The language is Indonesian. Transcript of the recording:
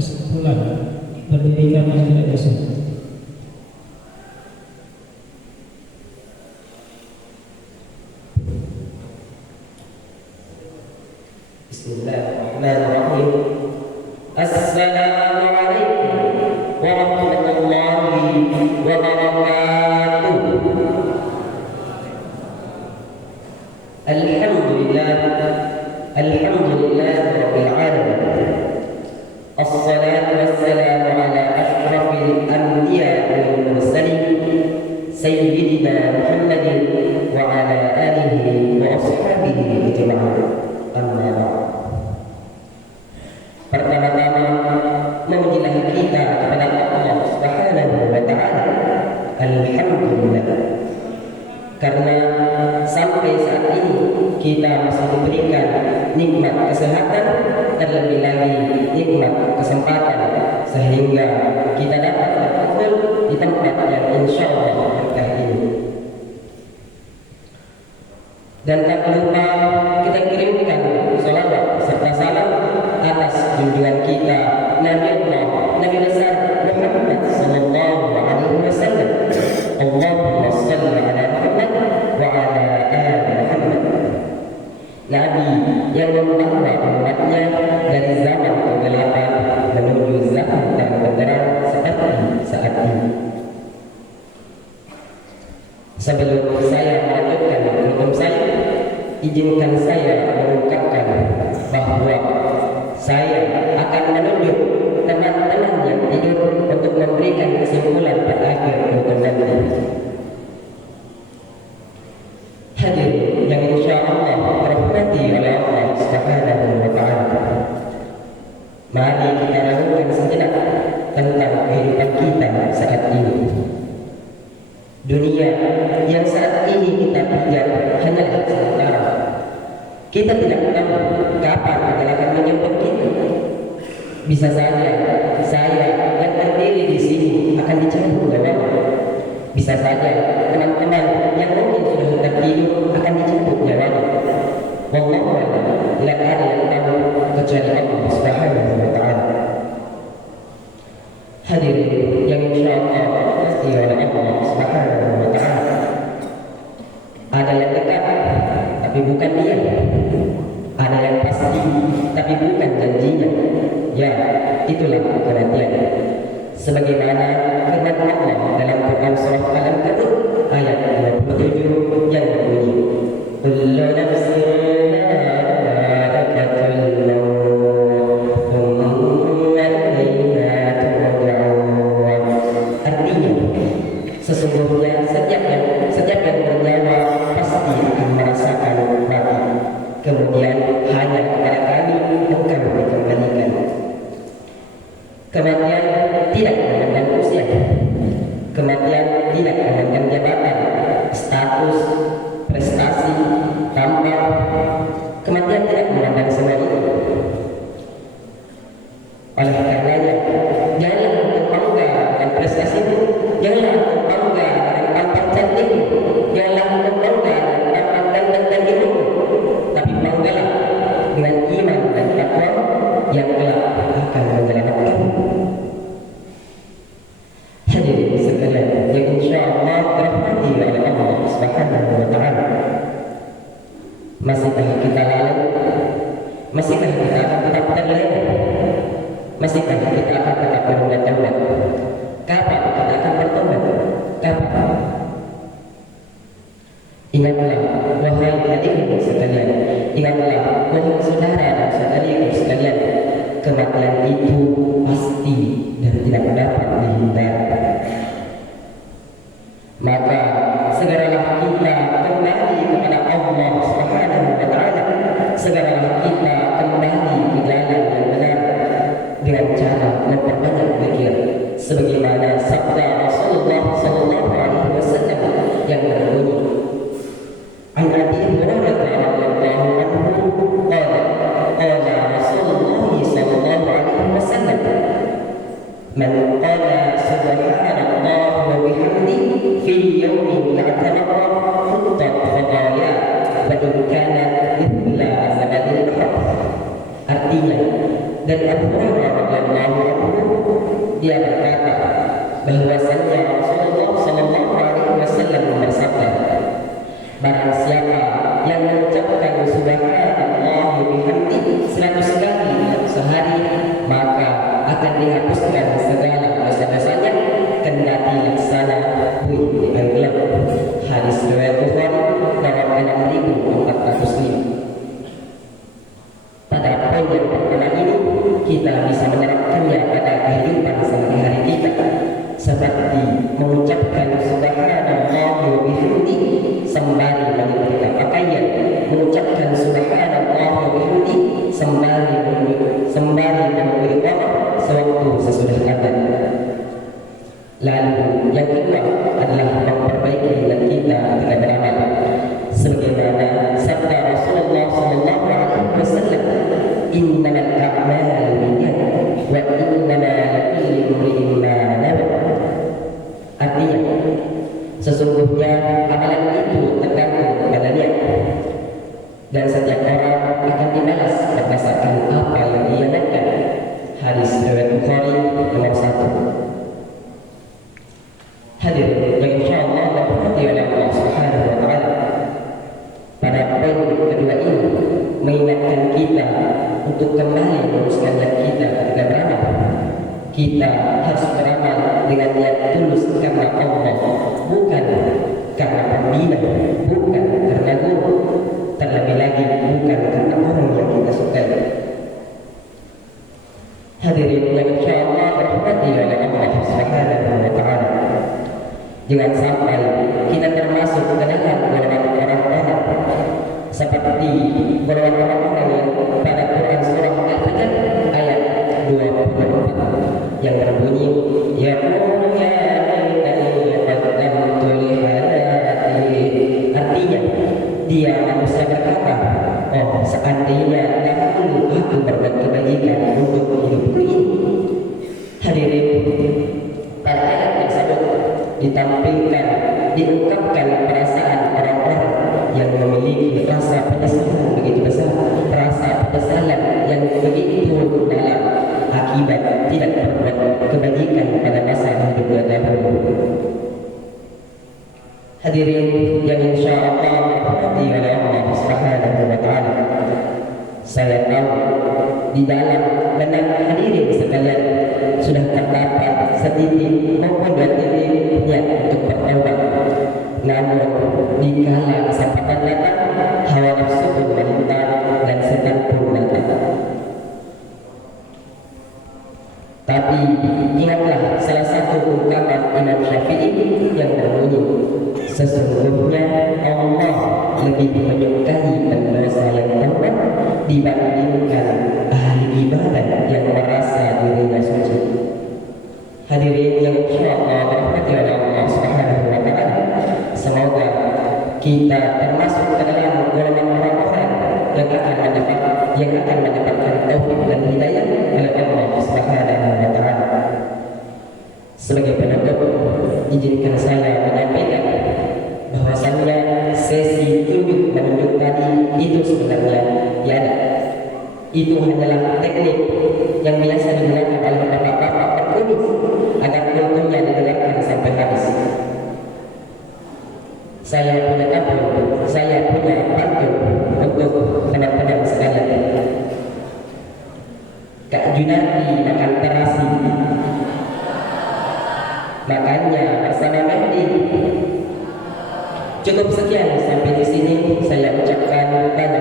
kesimpulan mendirikan majelis ini. Bismillahirrahmanirrahim. Assalamualaikum warahmatullahi wabarakatuh. Alhamdulillah rabbil alamin. Assalatu wassalamu ala asyrafil anbiya wal mursalin sayyidina Muhammadin wa ala alihi wa ashabihi ajma'in. Amma ba'd. Pertama-tama memujilah kita kepada Allah Subhanahu wa taala. Alhamdulillah. Karena sampai saat ini kita masih diberikan nikmat kesehatan, terlebih lagi nikmat kesempatan, sehingga kita dapat berkumpul di tempat yang insya Allah berkah ini. Dan tak lupa kita kirimkan salawat serta salam atas junjungan kita Nabi Allah, Nabi besar Muhammad sallallahu alaihi wasallam. Allahumma shalli ala Muhammad wa ala ali Muhammad. Nabi yang membawa umatnya dari zaman kegelapan menuju zaman terang benderang seperti saat ini. Sebelum saya melanjutkan hukum saya, izinkan saya mengungkapkan bahwa saya akan menunjuk teman-teman yang tidur untuk memberikan kesimpulan pada akhir hukum nanti. Hadirin yang insya Allah dirahmati oleh Allah Subhanahu wa taala. Mari kita renungkan sejenak tentang kehidupan kita saat ini. Dunia yang saat ini kita pijak hanyalah sementara. Kita tidak tahu kapan Allah akan menjemput kita. Bisa saja saya yang berdiri di sini akan dicabut nyawanya. Bisa saja teman-teman yang mungkin sudah tertidur akan dicabut nyawanya. Wallahu a'lam. Tidak ada yang tahu kecuali Allah Subhanahu wa taala. Hadirin yang insyaallah pasti oleh Allah Subhanahu wa taala. Ada yang dekat tapi bukan dia. Ada yang pasti tapi bukan janjinya. Ya, itulah kematian. Sebagaimana firman Allah dalam Quran surah Al-Ankabut ayat 27 yang berbunyi, kullu nafsin dha'iqatul maut thumma ilaina turja'un. Artinya, sesungguhnya setiap yang bernyawa pasti akan merasakan mati. Kemudian hanya kepada kami engkau dikembalikan. Kematian tidak memandang usia. Kematian tidak memandang jabatan, status, prestasi, tampak. Kematian tidak memandang semua itu. Oleh karenanya, janganlah engkau bangga dengan prestasimu, janganlah engkau bangga dengan tampak cantikmu, janganlah engkau bangga dengan tampak dan ilmu, tapi banggalah dengan iman dan takwa yang kelak akan menyelamatkan. Hadirin sekalian yang insyaallah dirahmati oleh Allah Subhanahu wa taala. Masihkah kita lalai? Masihkah kita akan tetap terlena? Masihkah kita akan tetap menunda taubat? Kapan kita akan bertobat? Kapan? Ingatlah wahai hadirin sekalian, ingatlah wahai saudara dan saudariku sekalian, kematian itu pasti dan tidak dapat dihindari. Maka segeralah kita kembali kepada Allah Subhanahu wa taala. Segeralah kita kembali ke jalan yang benar dengan cara memperbanyak zikir, sebagaimana sabda Rasulullah sallallahu alaihi wasallam yang berbunyi, An Abi Hurairah radhiyallahu anhu qala Rasulullah sallallahu alaihi wasallam, man qala subhanallah wa bihamdihi fi yawmin la'tamaqa khuttat khadaya wa in kanat mithla zabadil bahr. Artinya, dari Abu Hurairah radhiyallahu anhu, dia berkata bahwasanya Rasulullah sallallahu alaihi wasallam bersabda, barang siapa yang mengucapkan subhanallah bihamdi 100 kali sehari, maka akan dihapuskan segala dosa-dosanya kendati laksana buih dianggelap. Hadis riwayat Bukhari nomor 6405. Pada poin yang pertama ini kita bisa menerapkannya pada kehidupan sehari-hari kita, seperti mengucapkan subhanallah wa bihamdi sembari menyetrika pakaian, mengucapkan subhanallah wa bihamdi sembari menunggu iqamah sewaktu sesudah adzan. Lalu yang kedua adalah memperbaiki niat kita ketika beramal, sebagaimana sabda Rasulullah sallallahu alaihi wasallam, innamal a'malu binniyat wa innamal likulli imri'in ma nawa. Artinya, sesungguhnya amalan itu tergantung pada niat, dan setiap orang akan dibalas berdasarkan apa yang dia niatkan. Hadis riwayat Bukhari nomor 1. Hadirin yang insyaallah dirahmati oleh Allah Subhanahu wa taala, pada poin kedua ini mengingatkan kita untuk kembali meluruskan niat kita ketika beramal. Kita harus beramal dengan niat tulus karena Allah, bukan karena pembina, bukan karena guru, terlebih lagi bukan karena orang yang kita sukai. Hadirin yang insyaallah dirahmati oleh Allah Subhanahu wa taala, jangan sampai kita termasuk ke dalam golongan orang-orang seperti golongan orang-orang yang pada Quran surah Al-Fatihah ayat 24 yang berbunyi, ya qulu ya laitani qaddamtu li hayati. Artinya, dia manusia berkata, oh seandainya dahulu aku berbuat kebajikan untuk hidupku ini. Hadirin, pada ayat tersebut ditampilkan, diungkapkan perasaan orang-orang yang memiliki rasa penyesalan begitu besar, rasa penyesalan yang begitu dalam akibat tidak berbuat kebajikan pada masa hidupnya dahulu. Hadirin yang insyaallah dirahmati oleh Allah Subhanahu wa taala, saya tahu di dalam benak hadirin sekalian sudah terdapat setitik maupun dua titik niat untuk bertaubat. Namun dikala kesempatan datang, hawa nafsu pun melintang dan setan pun datang. Tapi ingatlah salah satu ungkapan Imam Syafi'i yang berbunyi, sesungguhnya Allah lebih menyukai pendosa yang taubat dibandingkan ahli ibadah yang merasa dirinya suci. Hadirin yang insyaallah dirahmati oleh Allah Subhanahu wa taala, semoga kita termasuk ke dalam golongan orang-orang yang akan mendapatkan taufik dan hidayah oleh Allah Subhanahu wa taala. Sebagai penutup, izinkan saya menyampaikan bahwasannya sesi tunjuk menunjuk tadi itu sebenarnya tiada. Itu hanyalah teknik yang biasa digunakan oleh bapak-bapak perkumis agar kulturnya didengarkan sampai habis. Saya punya tabung, saya punya pantun untuk teman-teman sekalian. Kak Junardi akan terasi, makanya bersama Mehdi. Cukup sekian sampai di sini, saya ucapkan banyak